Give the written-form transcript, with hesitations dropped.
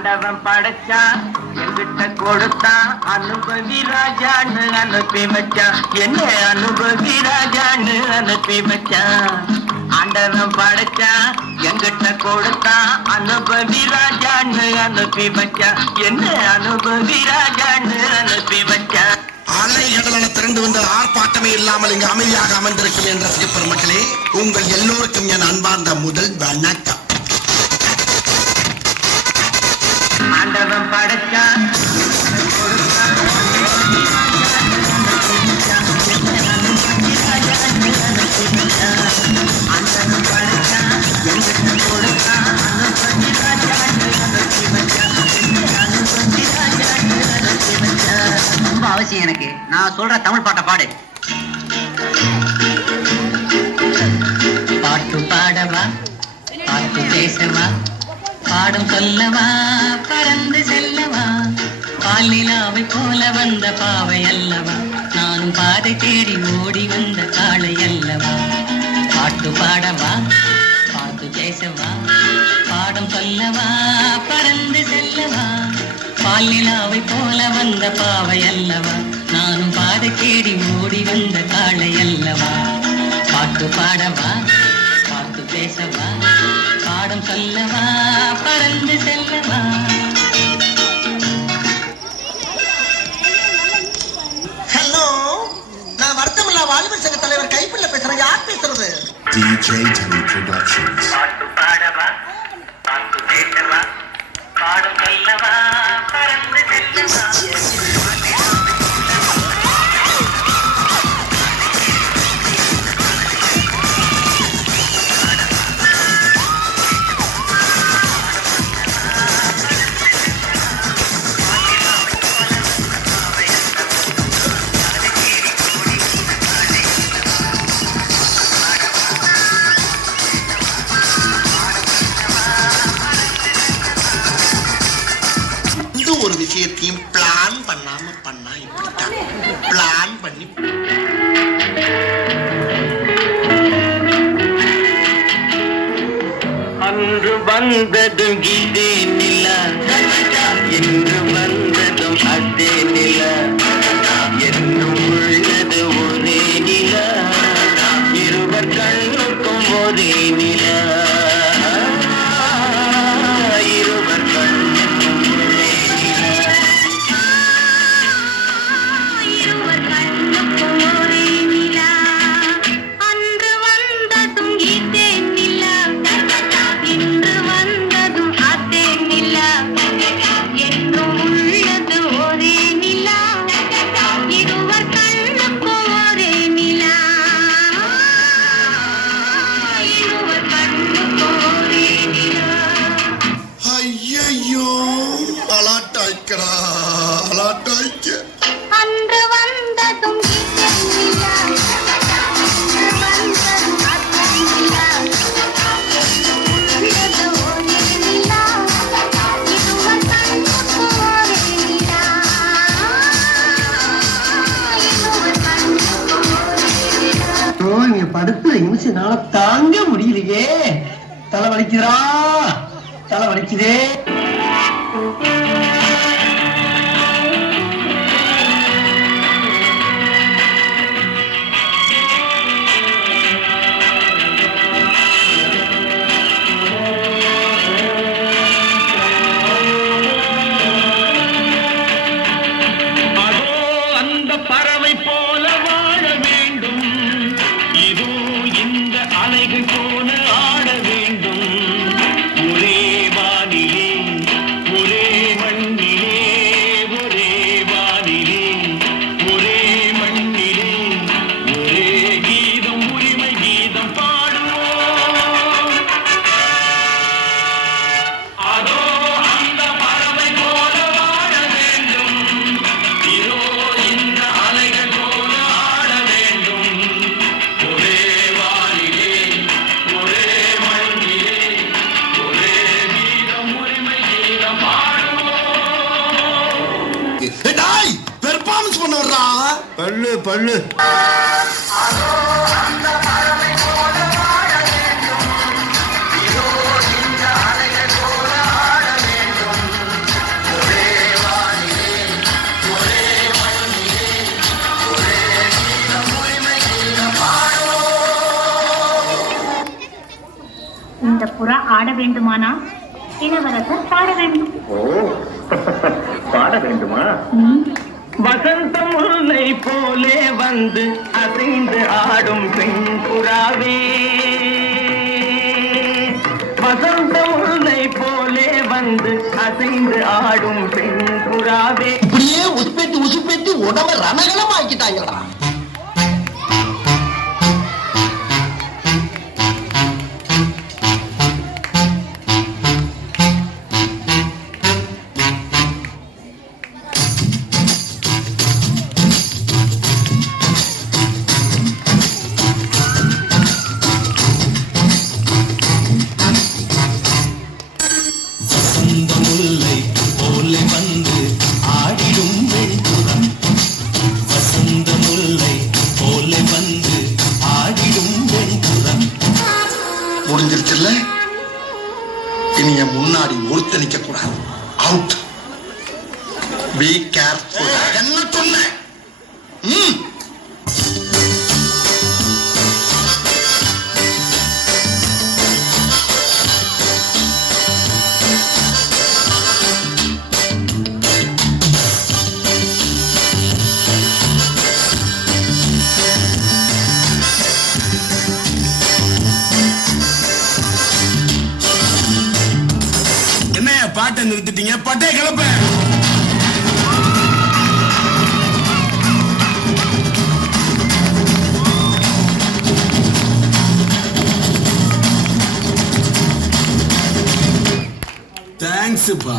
ஆண்டவன் படைச்சான் எங்கிட்ட கொடுத்தான் அனுபவி ராஜான்னு அனுப்பி வச்சான் என்ன அனுபவி ராஜான்னு அனுப்பி வச்சான் ஆண்டவன் படைச்சான் எங்கிட்ட கொடுத்தான் அனுபவி ராஜான்னு அனுப்பி வச்சான் என்ன அனுபவி ராஜான்னு அனுப்பி வச்சான் அலை கடலான திரண்டு வந்த ஆர்ப்பாட்டமே இல்லாமல் இங்கு அமைதியாக அமர்ந்திருக்கும் என்ற சிறப்பு மக்களே உங்கள் எல்லோருக்கும் என் அன்பார்ந்த முதல் வணக்கம். ஆண்டவன் படைச்சான் ரொம்ப அவசியம் எனக்கு. நான் சொல்ற தமிழ் பாட்டை பாடு. பாட்டு பாடவா, பாட்டு பேசவா, பாடும் சொல்லவா, பறந்து செல்லவா, பாலிலாவை போல வந்த பாவை அல்லவா, நானும் பாதை தேடி ஓடி வந்த காளை அல்லவா. பாட்டு பாடவா, பாட்டு பேசவா, பாடும் சொல்லவா, பறந்து செல்லவா, பாலிலாவை போல வந்த பாவை அல்லவா, நானும் பாதை தேடி ஓடி வந்த காளை அல்லவா. பாட்டு பாடவா, பாட்டு பேசவா, பாடம் சொல்லவா, பறந்து செல்லவா. ஹலோ, நான் வருத்தமில்லா வாலிபர் சங்க தலைவர் கைப்பிள்ள பேசுறேன். யார் பேசுறது? DJ Tony Productions. பாட்டு பாடவா, பாட்டு பேசவா, பாடும் சொல்லவா, பறந்து செல்லவா. ஒரு விஷயத்தையும் பிளான் பண்ணாம பண்ணா இப்படித்தான். பிளான் பண்ணி அன்று வந்ததும் இதே நிலா, இன்று வந்ததும் அதே நிலா, என்னும் உள்ளது ஒரே நிலா, இருவர் கண்ணுக்கும் ஒரே நிலா, இருவர் கண்ணுக்கும் ஒரே நிலா, இருவர் கண்ணுக்கும் ஒரே நிலா. அன்று வந்ததும் இதே நிலா, இன்று வந்ததும் அதே நிலா, என்றும் உள்ளது ஒரே நிலா, இருவர் கண்ணுக்கும் ஒரே நிலா, இருவர் கண்ணுக்கும் ஒரே நிலா. ஐயோ அலாட்டாய்க்கடா, அலாட்டாய்க்க. அன்று வந்ததும் இதே நிலா, இன்று வந்ததும் அதே நிலா, உள்ளது ஒரே நிலா, இருவர் கண்ணுக்கும் ஒரே நிலா, இருவர் கண்ணுக்கும் ஒரே நிலா. இங்க படுத்து நிமிஷனால தாங்க முடியலையே. தலை வலிக்குதா, தலை வலிக்குதே. அதோ அந்த பறவை போல வாழ வேண்டும், இதோ இந்த அலைகள் போல ஆட வேண்டும், ஒரே வானிலே ஒரே மண்ணிலே, ஒரே வானிலே ஒரே மண்ணிலே, ஒரே கீதம் உரிமை கீதம் பாடுவோம். அதோ அந்த பறவை போல வாழ வேண்டும், இதோ இந்த அலைகள் போல ஆட வேண்டும், ஒரே வானிலே ஒரே மண்ணிலே, ஒரே கீதம் உரிமை கீதம் பாடுவோம். டாய் பெர்ஃபார்மன்ஸ் பண்ண வர்றா. பல்லு பல்லு ஆட வேண்டுமானா இளவரசர் பாட வேண்டும். ஓ பாட வேண்டுமா? வசந்த முல்லை போலே வந்து அசைந்து ஆடும் பெண் புறாவே, வசந்த முல்லை போலே வந்து அசைந்து ஆடும் பெண் புறாவே. இப்படியே உசுப்பேத்தி உடம்ப ரணகலம் ஆக்கிட்டாங்கடா. முடிஞ்சிருச்சுல்ல, இனி என் முன்னாடி ஒருத்த நிக்க கூடாது. அவுட். Be careful. என்ன சொன்ன? பாட்டை நிறுத்திட்டீங்க, பட்டே கிளப்ப. தேங்க்ஸ்ப்பா.